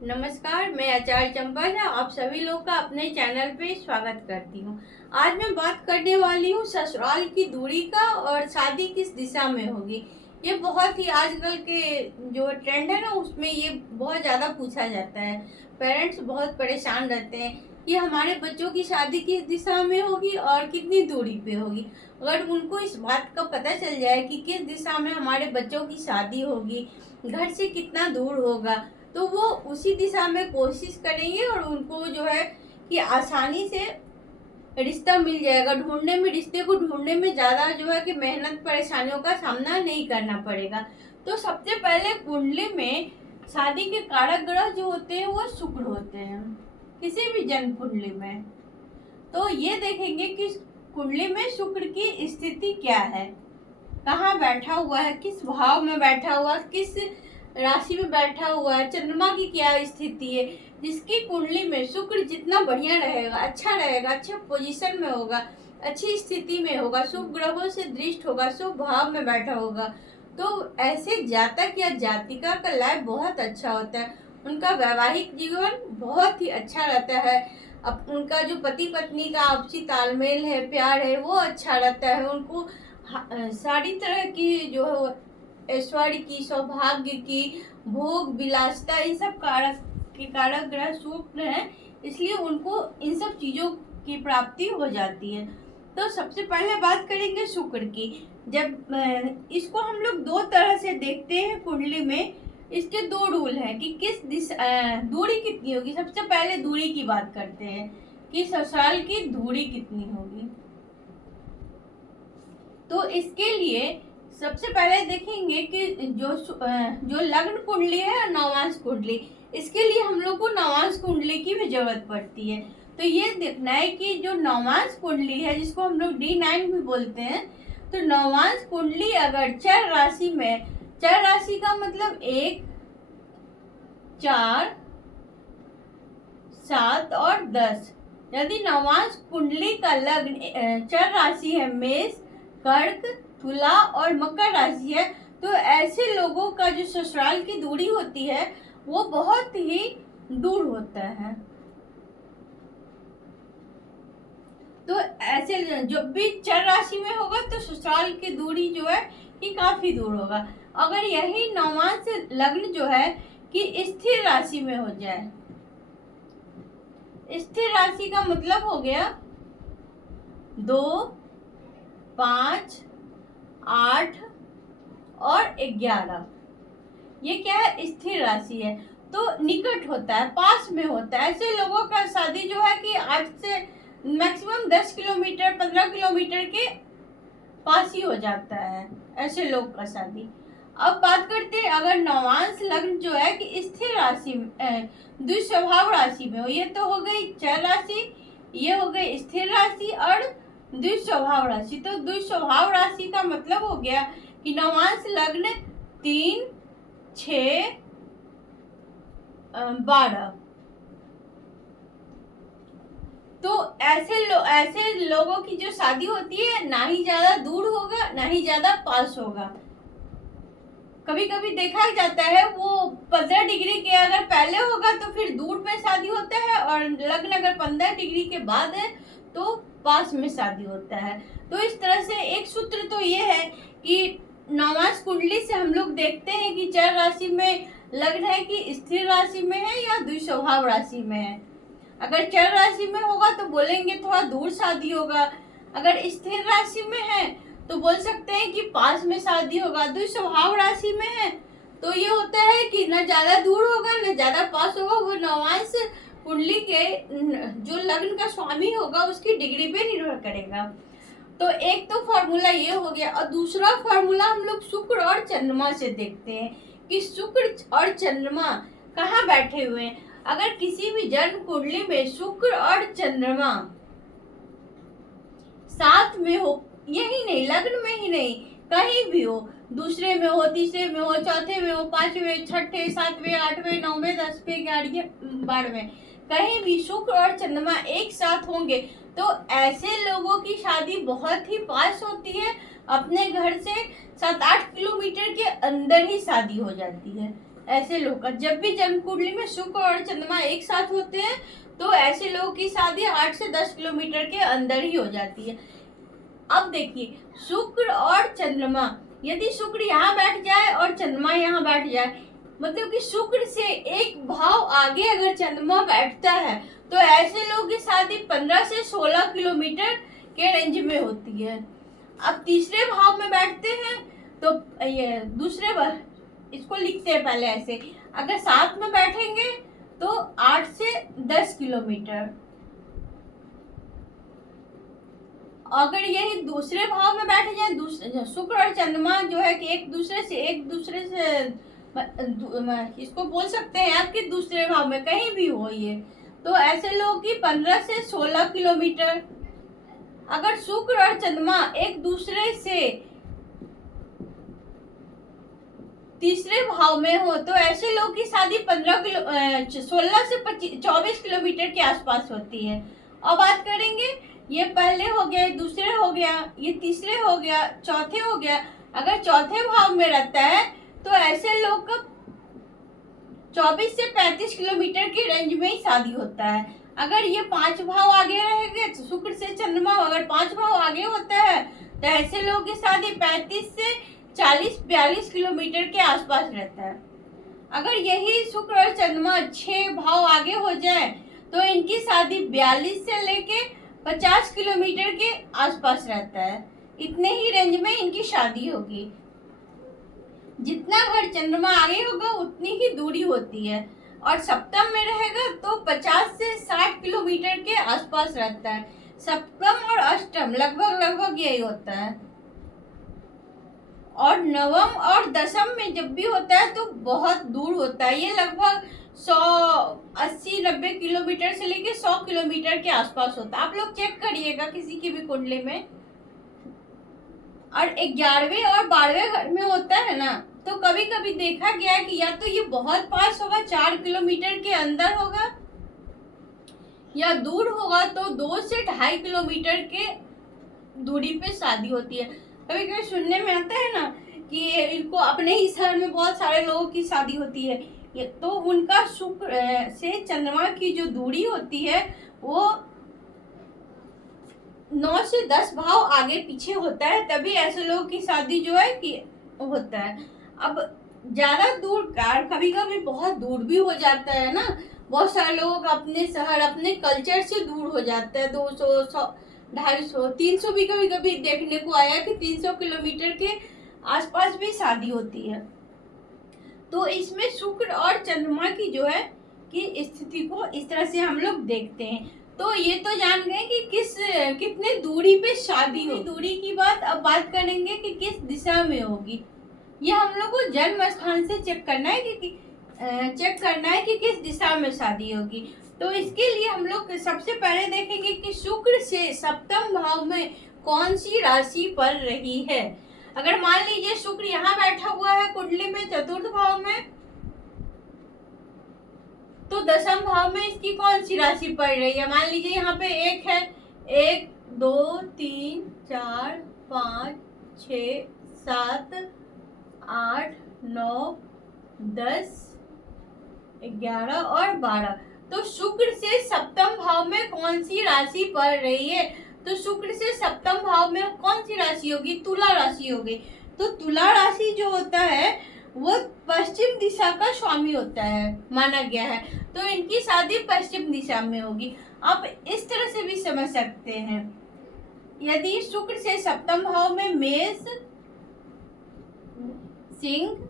नमस्कार, मैं आचार्य चंपा झा आप सभी लोग का अपने चैनल पे स्वागत करती हूँ। आज मैं बात करने वाली हूँ ससुराल की दूरी का और शादी किस दिशा में होगी। ये बहुत ही आजकल के जो ट्रेंड है ना, उसमें ये बहुत ज़्यादा पूछा जाता है। पेरेंट्स बहुत परेशान रहते हैं कि हमारे बच्चों की शादी किस दिशा में होगी और कितनी दूरी पे होगी। अगर उनको इस बात का पता चल जाए कि किस दिशा में हमारे बच्चों की शादी होगी, घर से कितना दूर होगा, तो वो उसी दिशा में कोशिश करेंगे और उनको जो है कि आसानी से रिश्ता मिल जाएगा। रिश्ते को ढूंढने में ज़्यादा जो है कि मेहनत परेशानियों का सामना नहीं करना पड़ेगा। तो सबसे पहले कुंडली में शादी के कारक ग्रह जो होते हैं वो शुक्र होते हैं किसी भी जन्म कुंडली में। तो ये देखेंगे कि कुंडली में शुक्र की स्थिति क्या है, कहाँ बैठा हुआ है, किस भाव में बैठा हुआ, किस राशि में बैठा हुआ है, चंद्रमा की क्या स्थिति है। जिसकी कुंडली में शुक्र जितना बढ़िया रहेगा, अच्छा रहेगा, अच्छे पोजीशन में होगा, अच्छी स्थिति में होगा, शुभ ग्रहों से दृष्ट होगा, शुभ भाव में बैठा होगा, तो ऐसे जातक या जातिका का लाइफ बहुत अच्छा होता है। उनका वैवाहिक जीवन बहुत ही अच्छा रहता है। अब उनका जो पति पत्नी का आपसी तालमेल है, प्यार है, वो अच्छा रहता है। उनको सारी तरह की जो ऐश्वर्य की, सौभाग्य की, भोग विलासिता, इन सब कारक ग्रह शुक्र हैं, इसलिए उनको इन सब चीजों की प्राप्ति हो जाती है। तो सबसे पहले बात करेंगे शुक्र की। जब इसको हम लोग दो तरह से देखते हैं कुंडली में, इसके दो रूल हैं कि किस दूरी कितनी होगी। सबसे पहले दूरी की बात करते हैं कि ससुराल की दूरी कितनी होगी। तो इसके लिए सबसे पहले देखेंगे कि जो लग्न कुंडली है और नवांश कुंडली, इसके लिए हम लोग को नवांश कुंडली की भी जरूरत पड़ती है। तो ये देखना है कि जो नवांश कुंडली है, जिसको हम लोग D9 भी बोलते हैं, तो नवांश कुंडली अगर चर राशि में, चर राशि का मतलब 1, 4, 7 और 10, यदि नवांश कुंडली का लग्न चर राशि है, मेष, कर्क, तुला और मकर राशि है, तो ऐसे लोगों का जो ससुराल की दूरी होती है वो बहुत ही दूर होता है। तो ऐसे जब भी चर राशि में होगा तो ससुराल की दूरी जो है कि काफी दूर होगा। अगर यही नवांश लग्न जो है कि स्थिर राशि में हो जाए, स्थिर राशि का मतलब हो गया 2, 5, 8 और 11, ये क्या है, स्थिर राशि है। तो निकट होता है, पास में होता है। ऐसे लोगों का शादी जो है कि 8 से मैक्सिमम 10 किलोमीटर 15 किलोमीटर के पास ही हो जाता है, ऐसे लोग का शादी। अब बात करते हैं अगर नवांश लग्न जो है कि स्थिर राशि द्विस्वभाव राशि में हो। ये तो हो गई चर राशि, ये हो गई स्थिर राशि और द्विस्वभाव राशि। तो द्विस्वभाव राशि का मतलब हो गया कि नवांश लग्न 3, 6, 12। तो ऐसे लोगों की जो शादी होती है, ना ही ज्यादा दूर होगा ना ही ज्यादा पास होगा। कभी कभी देखा जाता है वो 15 डिग्री के अगर पहले होगा तो फिर दूर में शादी होता है, और लग्न अगर 15 डिग्री के बाद है तो पास में शादी होता है। तो इस तरह से एक सूत्र तो ये है कि नवांश कुंडली से हम लोग देखते हैं कि चर राशि में लग्न है कि स्थिर राशि में है या द्विस्वभाव राशि में है। अगर चर राशि में होगा तो बोलेंगे थोड़ा दूर शादी होगा, अगर स्थिर राशि में है तो बोल सकते हैं कि पास में शादी होगा। द्विस्वभाव राशि में है तो ये होता है कि न ज्यादा दूर होगा न ज्यादा पास होगा। वो नवांश कुंडली के जो लग्न का स्वामी होगा उसकी डिग्री पे निर्भर करेगा। तो एक तो फॉर्मूला ये हो गया, और दूसरा फॉर्मूला हम लोग शुक्र और चंद्रमा से देखते हैं कि शुक्र और चंद्रमा कहाँ बैठे हुए हैं। अगर किसी भी जन्म कुंडली में शुक्र और चंद्रमा साथ में हो, यही नहीं लग्न में ही नहीं, कहीं भी हो, दूसरे में हो, तीसरे में हो, चौथे में हो, 5वें, 6ठे, 7वें, 8वें, 9वें, 10वें, 11वें, 12वें, कहीं भी शुक्र और चंद्रमा एक साथ होंगे तो ऐसे लोगों की शादी बहुत ही पास होती है। अपने घर से 7-8 किलोमीटर के अंदर ही शादी हो जाती है। ऐसे लोग का जब भी जन्म कुंडली में शुक्र और चंद्रमा एक साथ होते हैं तो ऐसे लोगों की शादी 8 से 10 किलोमीटर के अंदर ही हो जाती है। अब देखिए शुक्र और चंद्रमा, यदि शुक्र यहाँ बैठ जाए और चंद्रमा यहाँ बैठ जाए, मतलब कि शुक्र से एक भाव आगे अगर चंद्रमा बैठता है तो ऐसे लोगों की शादी 15 से 16 किलोमीटर के रेंज में होती है। अब तीसरे भाव में बैठते हैं तो ये दूसरे इसको लिखते हैं पहले ऐसे, अगर साथ में बैठेंगे तो 8 से 10 किलोमीटर। अगर यही दूसरे भाव में बैठ जाए, दूसरे शुक्र और चंद्रमा जो है कि एक दूसरे से इसको बोल सकते हैं आपके दूसरे भाव में कहीं भी हो ये, तो ऐसे लोग की 15 से 16 किलोमीटर। अगर शुक्र और चंद्रमा एक दूसरे से तीसरे भाव में हो तो ऐसे लोग की शादी 16 से 24 किलोमीटर के आसपास होती है। अब बात करेंगे, ये पहले हो गया, दूसरे हो गया, ये तीसरे हो गया, चौथे हो गया। अगर चौथे भाव में रहता है तो ऐसे लोग का 24 से 35 किलोमीटर के रेंज में ही शादी होता है। अगर ये 5 भाव आगे रहेंगे तो शुक्र से चंद्रमा अगर 5 भाव आगे होता है तो ऐसे लोगों की शादी 35 से 40-42 किलोमीटर के आसपास रहता है। अगर यही शुक्र और चंद्रमा 6 भाव आगे हो जाए तो इनकी शादी 42 से लेके 50 किलोमीटर के आसपास रहता है। इतने ही रेंज में इनकी शादी होगी। जितना घर चंद्रमा आगे होगा उतनी ही दूरी होती है, और सप्तम में रहेगा तो 50 से 60 किलोमीटर के आसपास रहता है। सप्तम और अष्टम लगभग यही होता है। और नवम और दशम में जब भी होता है तो बहुत दूर होता है, ये लगभग 180-90 किलोमीटर से लेके 100 किलोमीटर के आसपास होता है। आप लोग चेक करिएगा किसी की भी कुंडली में। और 11वें और 12वें घर में होता है ना, तो कभी कभी देखा गया है कि या तो ये बहुत पास होगा 4 किलोमीटर के अंदर होगा, या दूर होगा तो 2 से 2.5 किलोमीटर के दूरी पे शादी होती है। कभी कभी सुनने में आता है ना कि इनको अपने ही शहर में बहुत सारे लोगों की शादी होती है, तो उनका शुक्र से चंद्रमा की जो दूरी होती है वो 9 से 10 भाव आगे पीछे होता है, तभी ऐसे लोगों की शादी जो है कि होता है। अब ज्यादा दूर का कभी कभी बहुत दूर भी हो जाता है ना, बहुत सारे लोग अपने शहर अपने कल्चर से दूर हो जाता है। 200, 250, 300 भी कभी कभी देखने को आया कि 300 किलोमीटर के आसपास भी शादी होती है। तो इसमें शुक्र और चंद्रमा की जो है कि स्थिति को इस तरह से हम लोग देखते हैं। तो ये तो जान गए कि कितने दूरी पे शादी हो। दूरी की बात अब बात करेंगे कि किस दिशा में होगी। ये हम लोग को जन्म स्थान से चेक करना है कि किस दिशा में शादी होगी। तो इसके लिए हम लोग सबसे पहले देखेंगे कि शुक्र से सप्तम भाव में कौन सी राशि पड़ रही है। अगर मान लीजिए शुक्र यहाँ बैठा हुआ है कुंडली में चतुर्थ भाव में, तो दशम भाव में इसकी कौन सी राशि पड़ रही है। मान लीजिए यहाँ पे 1 है, 1, 2, 3, 4, 5, 6, 7, 8, 9, 10, 11 और 12। तो शुक्र से सप्तम भाव में कौन सी राशि पड़ रही है, तो शुक्र से सप्तम भाव में कौन सी राशि होगी, तुला राशि होगी। तो तुला राशि जो होता है वो पश्चिम दिशा का स्वामी होता है, माना गया है। तो इनकी शादी पश्चिम दिशा में होगी। आप इस तरह से भी समझ सकते हैं, यदि शुक्र से सप्तम भाव में मेष, सिंह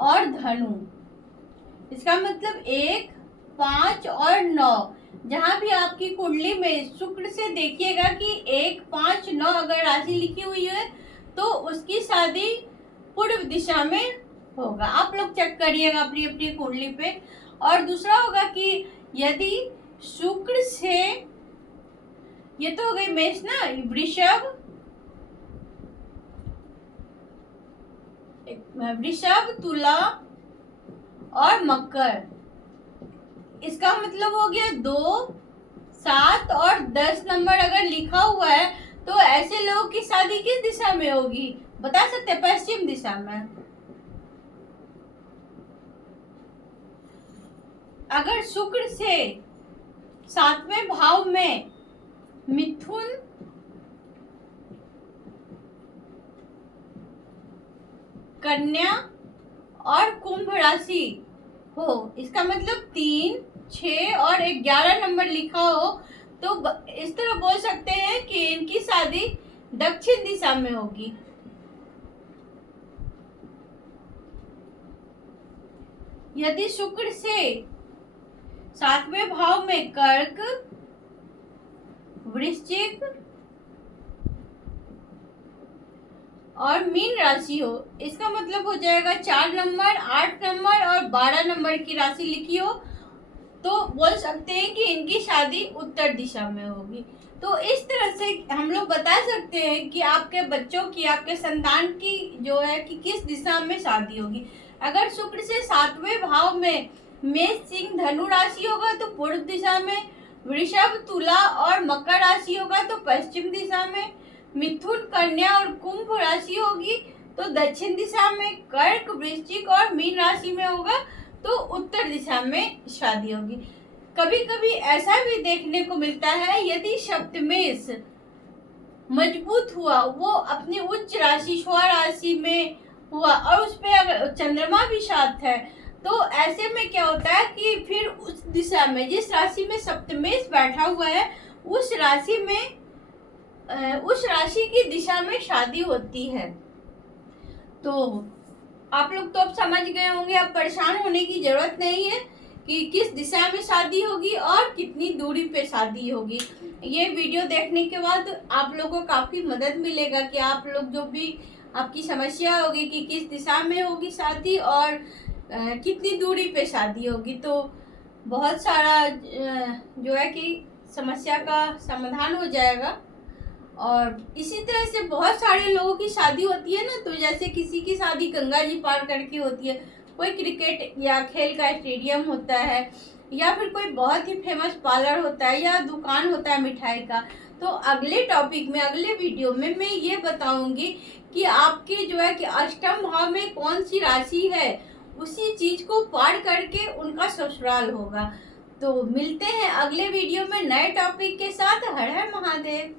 और धनु, इसका मतलब 1, 5 और 9, जहां भी आपकी कुंडली में शुक्र से देखिएगा कि 1, 5, 9 अगर राशि लिखी हुई है तो उसकी शादी पूर्व दिशा में होगा। आप लोग चेक करिएगा अपनी अपनी कुंडली पे। और दूसरा होगा कि यदि शुक्र से, ये तो हो गई मेष ना, वृषभ, तुला और मकर, इसका मतलब हो गया 2, 7 और 10 नंबर अगर लिखा हुआ है तो ऐसे लोगों की शादी किस दिशा में होगी, बता सकते हैं, पश्चिम दिशा में। अगर शुक्र से 7वें भाव में मिथुन, कन्या और कुंभ राशि हो, इसका मतलब 3, 6 और 11 नंबर लिखा हो, तो इस तरह बोल सकते हैं कि इनकी शादी दक्षिण दिशा में होगी। यदि शुक्र से 7वें भाव में कर्क, वृश्चिक और मीन राशि हो, इसका मतलब हो जाएगा 4 नंबर, 8 नंबर और 12 नंबर की राशि लिखी हो, तो बोल सकते हैं कि इनकी शादी उत्तर दिशा में होगी। तो इस तरह से हम लोग बता सकते हैं कि आपके बच्चों की, आपके संतान की जो है कि किस दिशा में शादी होगी। अगर शुक्र से 7वें भाव में मेष, सिंह, धनु राशि होगा तो पूर्व दिशा में, वृषभ, तुला और मकर राशि होगा तो पश्चिम दिशा में, मिथुन, कन्या और कुंभ राशि होगी तो दक्षिण दिशा में, कर्क, वृश्चिक और मीन राशि में होगा तो उत्तर दिशा में शादी होगी। कभी कभी ऐसा भी देखने को मिलता है, यदि सप्तमेश मजबूत हुआ, वो अपनी उच्च राशि स्व राशि में हुआ और उस पे अगर चंद्रमा भी साथ है, तो ऐसे में क्या होता है कि फिर उस दिशा में, जिस राशि में सप्तमेश बैठा हुआ है, उस राशि की दिशा में शादी होती है। तो आप लोग तो अब समझ गए होंगे, अब परेशान होने की जरूरत नहीं है कि किस दिशा में शादी होगी और कितनी दूरी पे शादी होगी। ये वीडियो देखने के बाद आप लोगों को काफ़ी मदद मिलेगा कि आप लोग जो भी आपकी समस्या होगी कि किस दिशा में होगी शादी और कितनी दूरी पे शादी होगी, तो बहुत सारा जो है कि समस्या का समाधान हो जाएगा। और इसी तरह से बहुत सारे लोगों की शादी होती है ना, तो जैसे किसी की शादी गंगा जी पार करके होती है, कोई क्रिकेट या खेल का स्टेडियम होता है, या फिर कोई बहुत ही फेमस पार्लर होता है या दुकान होता है मिठाई का। तो अगले टॉपिक में, अगले वीडियो में मैं ये बताऊंगी कि आपके जो है कि अष्टम भाव में कौन सी राशि है, उसी चीज को पार करके उनका ससुराल होगा। तो मिलते हैं अगले वीडियो में नए टॉपिक के साथ। हर हर महादेव।